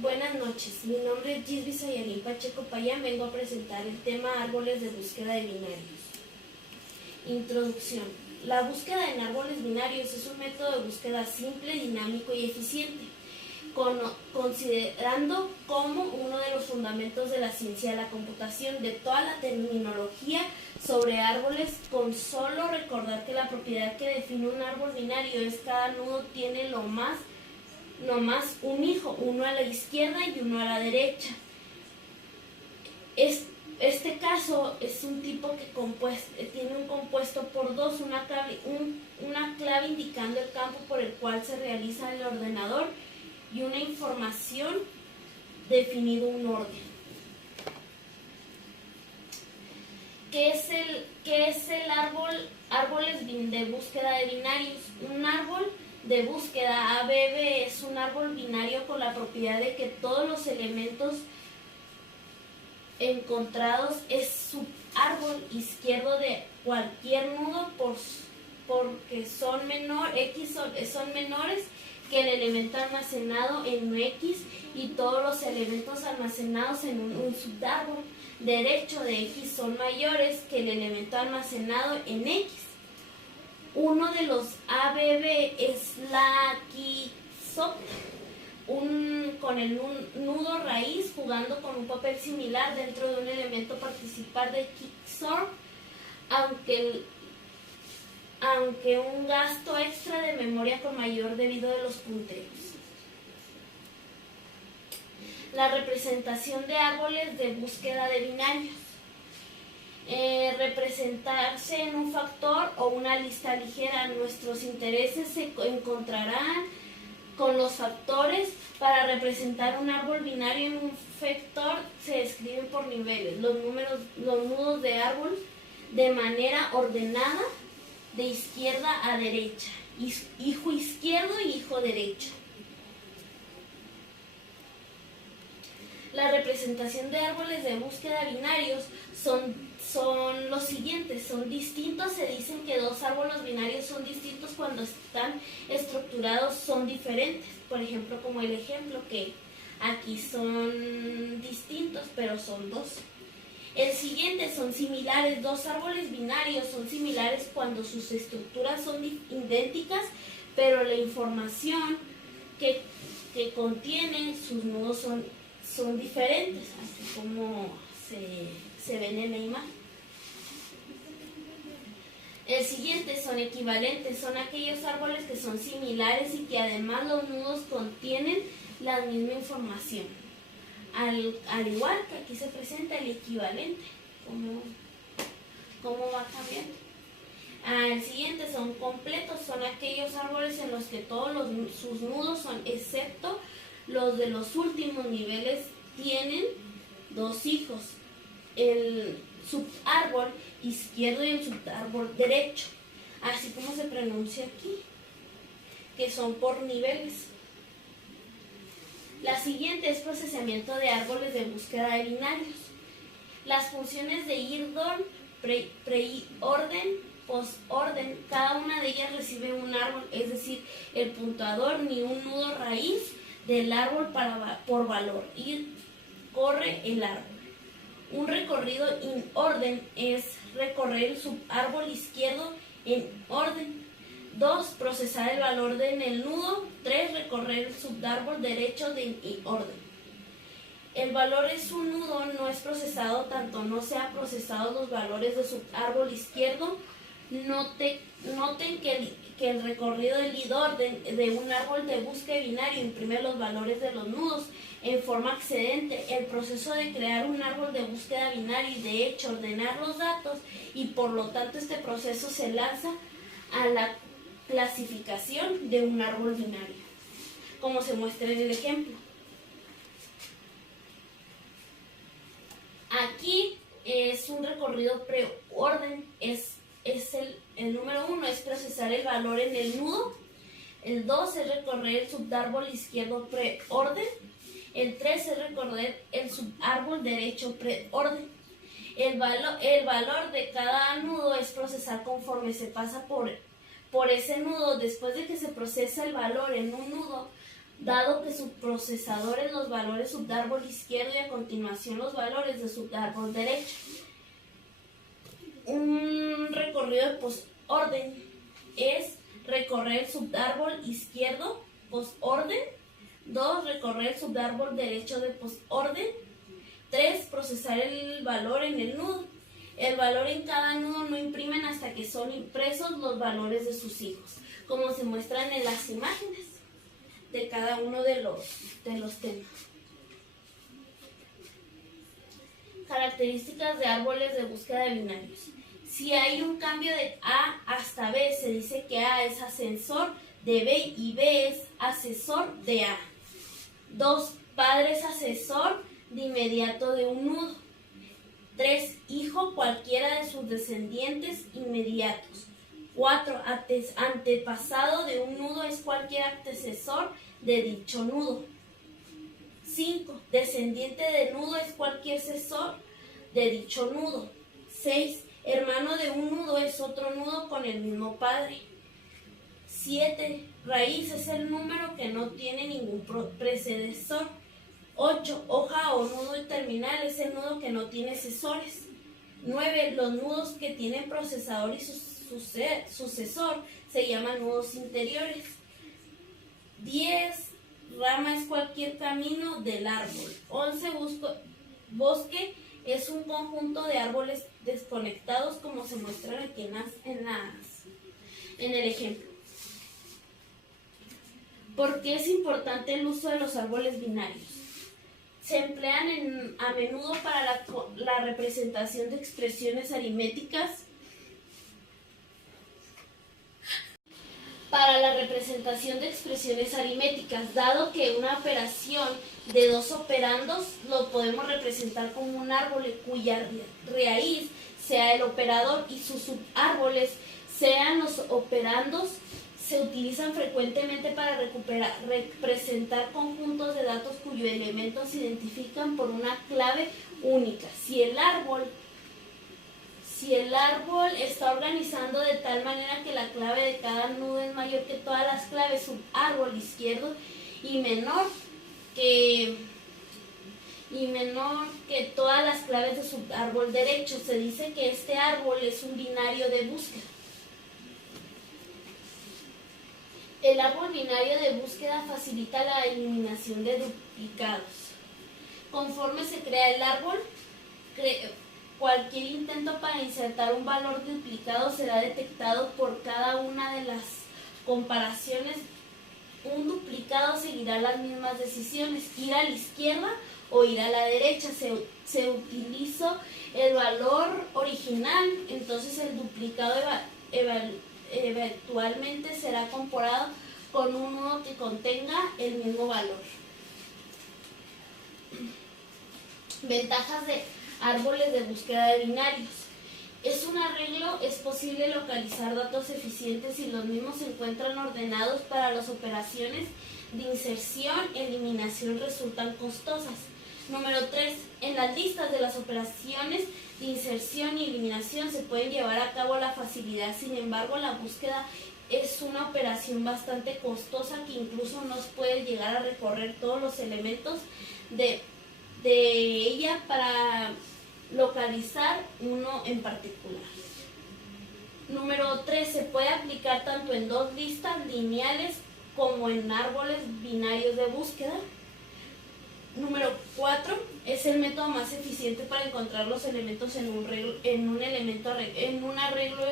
Buenas noches, mi nombre es Gisby Sayarín Pacheco Payán. Vengo a presentar el tema árboles de búsqueda de binarios. Introducción. La búsqueda en árboles binarios es un método de búsqueda simple, dinámico y eficiente, considerando como uno de los fundamentos de la ciencia de la computación. De toda la terminología sobre árboles, con solo recordar que la propiedad que define un árbol binario es cada nudo tiene no más un hijo, uno a la izquierda y uno a la derecha. Este caso es un tipo que tiene un compuesto por dos, una clave indicando el campo por el cual se realiza el ordenador y una información definido un orden. ¿Qué es el árboles de búsqueda de binarios? Un árbol de búsqueda ABB es un árbol binario con la propiedad de que todos los elementos encontrados es subárbol izquierdo de cualquier nudo porque son menores que el elemento almacenado en X, y todos los elementos almacenados en un subárbol derecho de X son mayores que el elemento almacenado en X. Uno de los ABB es la Quixote, con el nudo raíz jugando con un papel similar dentro de un elemento participar de Quixote, aunque un gasto extra de memoria con mayor debido a los punteros. La representación de árboles de búsqueda de binarios. Representarse en un factor o una lista ligera. Nuestros intereses se encontrarán con los factores. Para representar un árbol binario en un vector se escriben por niveles los nudos de árbol de manera ordenada de izquierda a derecha, hijo izquierdo y hijo derecho. La representación de árboles de búsqueda binarios son los siguientes, son distintos. Se dicen que dos árboles binarios son distintos cuando están estructurados, son diferentes. Por ejemplo, como el ejemplo que aquí son distintos, pero son dos. El siguiente son similares. Dos árboles binarios son similares cuando sus estructuras son idénticas, pero la información que contienen sus nudos son diferentes, así como se ven en la imagen. El siguiente son equivalentes. Son aquellos árboles que son similares y que además los nudos contienen la misma información. Al igual que aquí se presenta el equivalente, cómo va cambiando. El siguiente son completos. Son aquellos árboles en los que todos sus nudos son, excepto los de los últimos niveles, tienen dos hijos, el subárbol izquierdo y el subárbol derecho, así como se pronuncia aquí, que son por niveles. La siguiente es procesamiento de árboles de búsqueda de binarios. Las funciones de IRDOR, preorden, postorden, cada una de ellas recibe un árbol, es decir, el puntuador ni un nudo raíz del árbol por valor, y corre el árbol. Un recorrido in orden es recorrer el subárbol izquierdo en orden. 2. Procesar el valor en el nudo. 3. Recorrer el subárbol derecho en orden. El valor es un nudo, no es procesado tanto no se han procesado los valores de subárbol izquierdo. Noten que el recorrido del orden de un árbol de búsqueda binario imprime los valores de los nudos en forma excedente. El proceso de crear un árbol de búsqueda binario y de hecho ordenar los datos, y por lo tanto este proceso se lanza a la clasificación de un árbol binario, como se muestra en el ejemplo. Aquí es un recorrido preorden. El número 1 es procesar el valor en el nudo. El 2 es recorrer el subárbol izquierdo preorden. El 3 es recorrer el subárbol derecho preorden. El valor de cada nudo es procesar conforme se pasa por ese nudo. Después de que se procesa el valor en un nudo, dado que su procesador es los valores subárbol izquierdo y a continuación los valores de subárbol derecho. Un recorrido de postorden es recorrer el subárbol izquierdo, postorden. 2. Recorrer el subárbol derecho de postorden. 3. Procesar el valor en el nudo. El valor en cada nudo no imprimen hasta que son impresos los valores de sus hijos, como se muestran en las imágenes de cada uno de los temas. Características de árboles de búsqueda de binarios. Si hay un cambio de A hasta B, se dice que A es ascensor de B y B es asesor de A. 2. Padre es asesor de inmediato de un nudo. 3. Hijo cualquiera de sus descendientes inmediatos. 4. Antepasado de un nudo es cualquier antecesor de dicho nudo. 5. Descendiente de nudo es cualquier sucesor de dicho nudo. 6. Hermano de un nudo es otro nudo con el mismo padre. 7. Raíz es el número que no tiene ningún predecesor. 8. Hoja o nudo terminal es el nudo que no tiene sucesores. 9. Los nudos que tienen procesador y sucesor se llaman nudos interiores. 10. Rama es cualquier camino del árbol. 11. Bosque es un conjunto de árboles desconectados, como se muestran aquí en el ejemplo. ¿Por qué es importante el uso de los árboles binarios? Se emplean a menudo para la representación de expresiones aritméticas, dado que una operación de dos operandos lo podemos representar como un árbol cuya raíz sea el operador y sus subárboles sean los operandos. Se utilizan frecuentemente para representar conjuntos de datos cuyos elementos se identifican por una clave única. Si el árbol está organizando de tal manera que la clave de cada nudo es mayor que todas las claves subárbol izquierdo y menor que todas las claves de subárbol derecho, se dice que este árbol es un binario de búsqueda. El árbol binario de búsqueda facilita la eliminación de duplicados. Conforme se crea el árbol, cualquier intento para insertar un valor duplicado será detectado por cada una de las comparaciones. Un duplicado seguirá las mismas decisiones, ir a la izquierda o ir a la derecha. Se utilizó el valor original, entonces el duplicado eventualmente será comparado con un nudo que contenga el mismo valor. Ventajas de árboles de búsqueda de binarios. Es un arreglo, es posible localizar datos eficientes y los mismos se encuentran ordenados para las operaciones de inserción y eliminación resultan costosas. Número 3. En las listas de las operaciones de inserción y eliminación se pueden llevar a cabo a la facilidad, sin embargo la búsqueda es una operación bastante costosa que incluso no puede llegar a recorrer todos los elementos de ella para localizar uno en particular. Número 3. Se puede aplicar tanto en dos listas lineales como en árboles binarios de búsqueda. Número 4. Es el método más eficiente para encontrar los elementos en un arreglo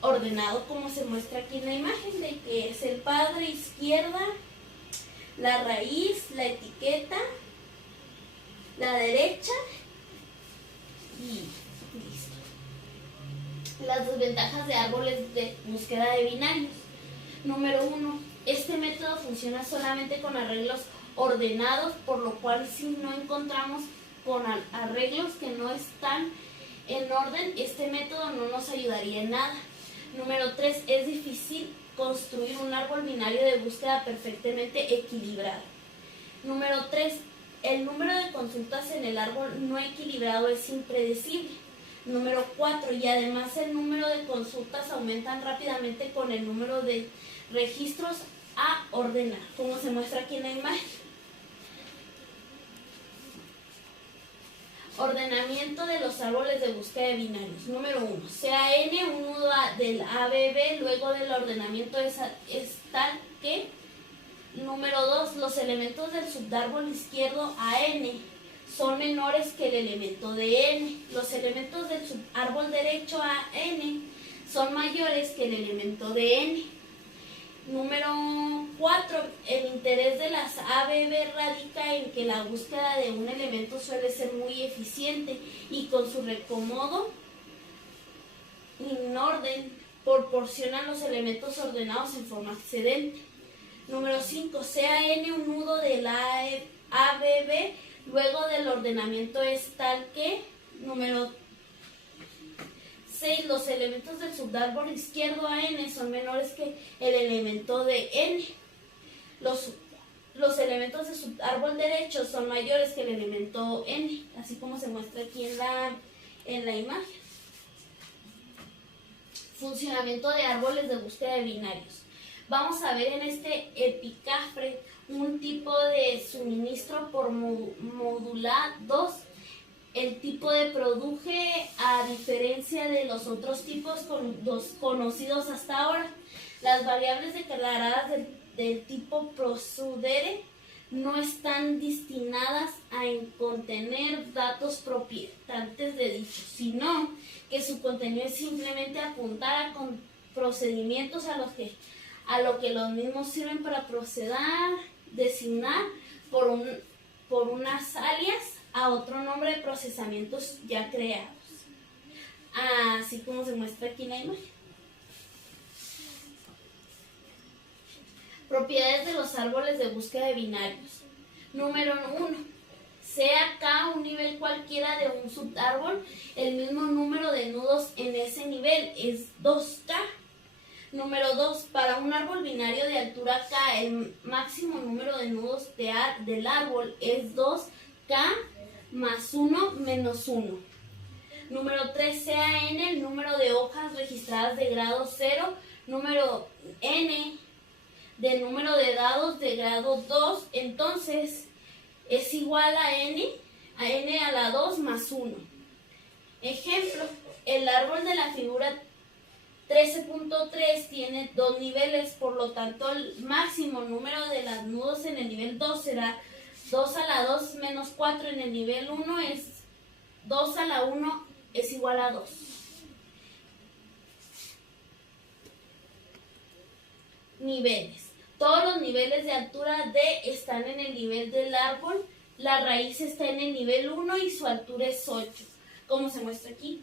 ordenado, como se muestra aquí en la imagen, de que es el padre izquierda, la raíz, la etiqueta, la derecha y listo. Las desventajas de árboles de búsqueda de binarios. Número 1. Este método funciona solamente con arreglos ordenados, por lo cual si no encontramos con arreglos que no están en orden, este método no nos ayudaría en nada. Número 3. Es difícil construir un árbol binario de búsqueda perfectamente equilibrado. Número 3. El número de consultas en el árbol no equilibrado es impredecible. Número 4. Y además el número de consultas aumentan rápidamente con el número de registros a ordenar, como se muestra aquí en la imagen. Ordenamiento de los árboles de búsqueda de binarios. Número 1. Sea n un nudo del ABB, luego del ordenamiento es tal que. Número 2. Los elementos del subárbol izquierdo a n son menores que el elemento de n. Los elementos del subárbol derecho a n son mayores que el elemento de n. Número 4. El interés de las ABB radica en que la búsqueda de un elemento suele ser muy eficiente y con su recomodo en orden proporcionan los elementos ordenados en forma excedente. Número 5. Sea n un nudo de la ABB, luego del ordenamiento es tal que. Número 6. Los elementos del subárbol izquierdo a n son menores que el elemento de n. Los elementos del subárbol derecho son mayores que el elemento n, así como se muestra aquí en la imagen. Funcionamiento de árboles de búsqueda de binarios. Vamos a ver en este epicafre un tipo de suministro por modulados. El tipo de produje, a diferencia de los otros tipos conocidos hasta ahora, las variables declaradas del tipo procedere no están destinadas a contener datos propietarios de dicho, sino que su contenido es simplemente apuntar a procedimientos a lo que los mismos sirven para designar por unas alias a otro nombre de procesamientos ya creados, así como se muestra aquí en la imagen. Propiedades de los árboles de búsqueda de binarios. Número 1. Sea K un nivel cualquiera de un subárbol, el mismo número de nudos en ese nivel es 2K. Número 2. Para un árbol binario de altura K, el máximo número de nudos del árbol es 2K más 1 menos 1. Número 3. Sea n el número de hojas registradas de grado 0, número n de número de dados de grado 2, entonces es igual a n a la 2 más 1. Ejemplo, el árbol de la figura 13.3 tiene 2 niveles, por lo tanto el máximo número de los nudos en el nivel 2 será 2 a la 2 menos 4, en el nivel 1 es 2 a la 1 es igual a 2. Niveles. Todos los niveles de altura D están en el nivel del árbol, la raíz está en el nivel 1 y su altura es 8, como se muestra aquí.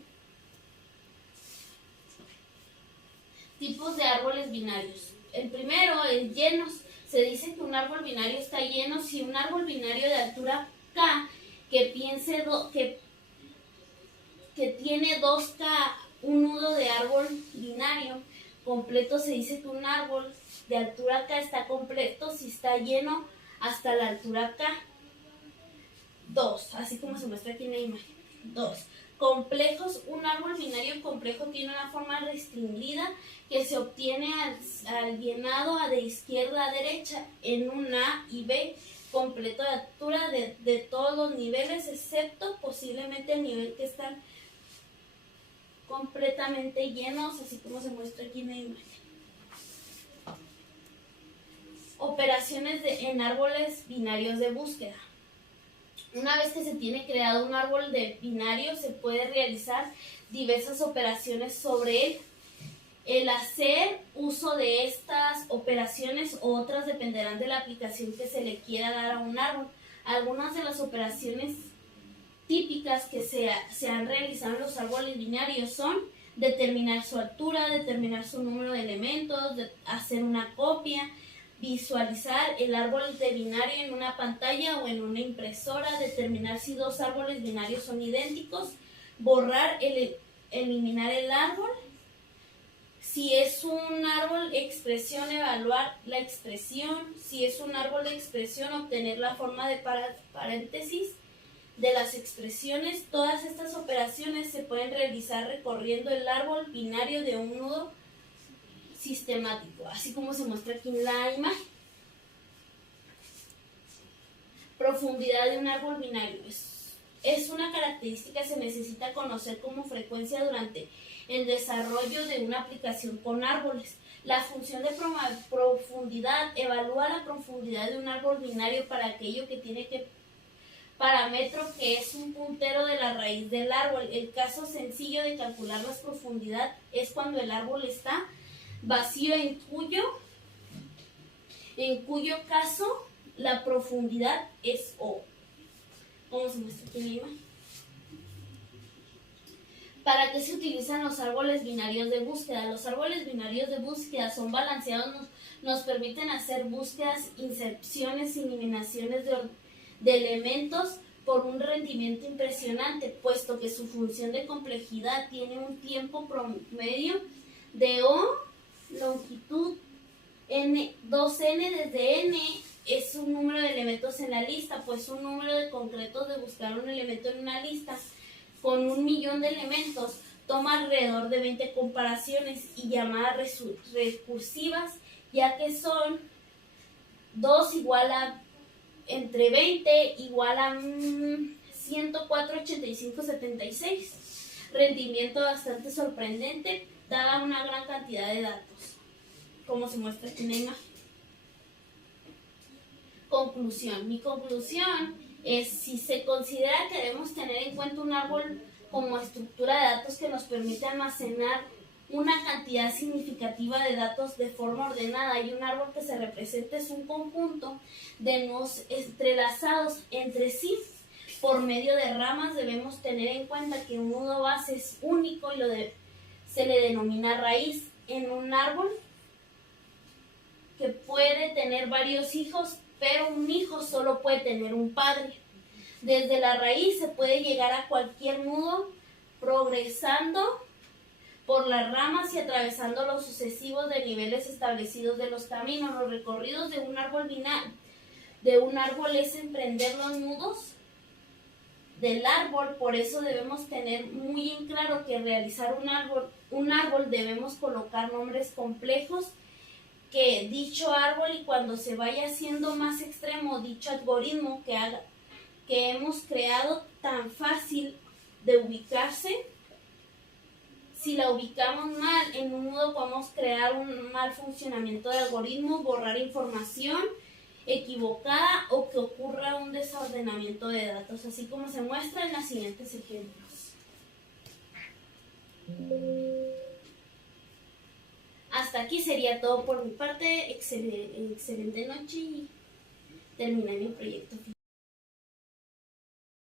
Tipos de árboles binarios. El primero es llenos. Se dice que un árbol binario está lleno si un árbol binario de altura K que tiene 2K, un nudo de árbol binario completo, se dice que un árbol de altura K está completo si está lleno hasta la altura K. 2, así como se muestra aquí en la imagen. 2. Complejos. Un árbol binario complejo tiene una forma restringida que se obtiene al llenado de izquierda a derecha en un A y B completo de altura de todos los niveles, excepto posiblemente el nivel que están completamente llenos, así como se muestra aquí en la imagen. Operaciones en árboles binarios de búsqueda. Una vez que se tiene creado un árbol de binario, se puede realizar diversas operaciones sobre él. El hacer uso de estas operaciones o otras dependerán de la aplicación que se le quiera dar a un árbol. Algunas de las operaciones típicas que se han realizado en los árboles binarios son determinar su altura, determinar su número de elementos, hacer una copia, visualizar el árbol de binario en una pantalla o en una impresora, determinar si dos árboles binarios son idénticos, borrar, eliminar el árbol. Si es un árbol expresión, evaluar la expresión. Si es un árbol de expresión, obtener la forma de paréntesis de las expresiones. Todas estas operaciones se pueden realizar recorriendo el árbol binario de un nudo sistemático, así como se muestra aquí en la imagen. Profundidad de un árbol binario. Es una característica que se necesita conocer con frecuencia durante el desarrollo de una aplicación con árboles. La función de profundidad evalúa la profundidad de un árbol binario para aquello que tiene que parámetro que es un puntero de la raíz del árbol. El caso sencillo de calcular la profundidad es cuando el árbol está vacío, en cuyo caso la profundidad es O. Vamos a muestrar aquí la imagen. ¿Para qué se utilizan los árboles binarios de búsqueda? Los árboles binarios de búsqueda son balanceados, nos permiten hacer búsquedas, inserciones y eliminaciones de elementos por un rendimiento impresionante, puesto que su función de complejidad tiene un tiempo promedio de O, longitud n, 2n desde n es un número de elementos en la lista, pues un número de concretos de buscar un elemento en una lista con 1.000.000 de elementos toma alrededor de 20 comparaciones y llamadas recursivas, ya que son 2 igual a entre 20 igual a 104, 85, 76. Rendimiento bastante sorprendente, dada una gran cantidad de datos, como se muestra en la imagen. Conclusión. Mi conclusión es: si se considera que debemos tener en cuenta un árbol como estructura de datos que nos permite almacenar una cantidad significativa de datos de forma ordenada, y un árbol que se representa es un conjunto de nodos entrelazados entre sí por medio de ramas, debemos tener en cuenta que un nudo base es único y se le denomina raíz. En un árbol que puede tener varios hijos, pero un hijo solo puede tener un padre. Desde la raíz se puede llegar a cualquier nudo progresando por las ramas y atravesando los sucesivos de niveles establecidos de los caminos. Los recorridos de un árbol es emprender los nudos del árbol. Por eso debemos tener muy en claro que realizar un árbol debemos colocar nombres complejos que dicho árbol, y cuando se vaya haciendo más extremo dicho algoritmo que hemos creado tan fácil de ubicarse, si la ubicamos mal en un nudo podemos crear un mal funcionamiento de algoritmo, borrar información equivocada o que ocurra un desordenamiento de datos, así como se muestra en los siguientes ejemplos. Hasta aquí sería todo por mi parte. Excelente noche y terminé mi proyecto.